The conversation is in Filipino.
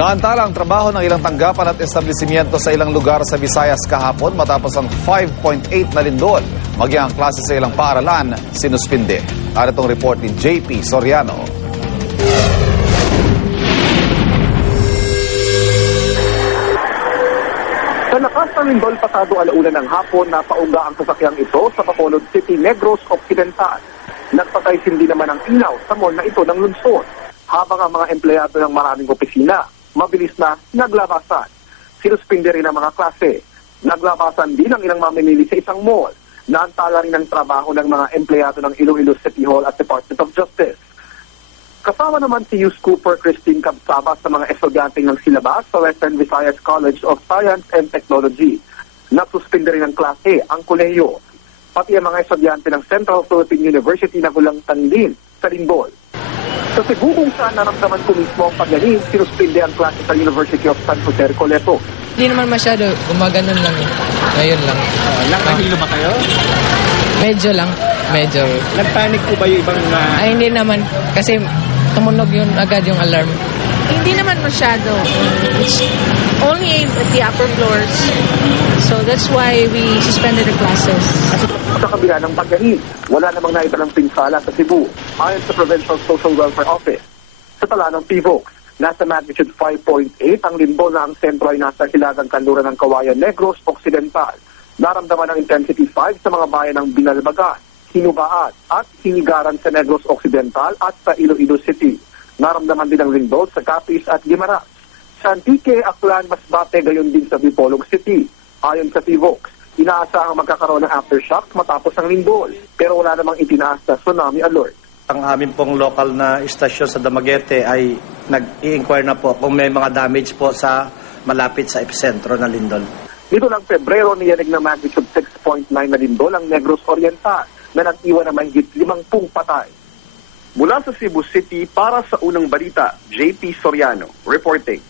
Naantala ang trabaho ng ilang tanggapan at establishmento sa ilang lugar sa Visayas kahapon matapos ang 5.8 na lindol. Maging ang klase sa ilang paaralan, sinuspinde. Aritong report ni JP Soriano. Sa lakas ng lindol pasado alauna ng hapon, napauga ang sasakyang ito sa Bacolod City, Negros Occidental. Nagpatay hindi naman ang ilaw sa mall na ito ng lungsod, habang ang mga empleyado ng maraming opisina mabilis na naglabasan. Sinuspinde rin ang mga klase. Naglabasan din ang ilang mamimili sa isang mall. Naantala rin ang trabaho ng mga empleyado ng Iloilo City Hall at Department of Justice. Kasama naman si Yus Cooper Christine Cabsaba sa mga estudyante ng silabas sa Western Visayas College of Science and Technology. Nagsuspinde rin ang klase ang kolehiyo, pati ang mga estudyante ng Central Philippine University na gulangtan din sa lindol. Sa Cebu kung saan naramdaman ko mismo ang pagyanig, sinuspinde ang klase sa University of San Jose Recoleto. Hindi naman masyado, gumaganon lang. Ngayon lang. Nakahilo ba kayo? Medyo lang, medyo. Nagpanic po ba yung ibang... Ay, hindi naman. Kasi tumunog yun agad yung alarm. Hindi naman masyado. It's only aimed at the upper floors. So that's why we suspended the classes. Sa kabila ng pagyanig, wala namang naiba ng pinsala sa Cebu. Ayon sa Provincial Social Welfare Office, sa tala ng PVOX, nasa magnitude 5.8 ang lindol na ang sentro ay nasa hilagang kanluran ng Kawayan, Negros Occidental. Naramdaman ng intensity 5 sa mga bayan ng Binalbagan, Hinubaan at Hinigaran sa Negros Occidental at sa Iloilo City. Naramdaman din ang lindol sa Capiz at Guimaras. Sa Antique, Aklan, Masbate, gayon din sa Dipolog City. Ayon sa PVOX, inaasahang magkakaroon ng aftershock matapos ang lindol, pero wala namang itinaas na tsunami alert. Ang amin pong local na istasyon sa Dumaguete ay nag-i-inquire na po kung may mga damage po sa malapit sa epicentro ng lindol. Nito lang Pebrero, niyanig ng magnitude 6.9 na lindol ang Negros Oriental na nag-iwan na mahigit 50 patay. Mula sa Cebu City para sa Unang Balita, JP Soriano, reporting.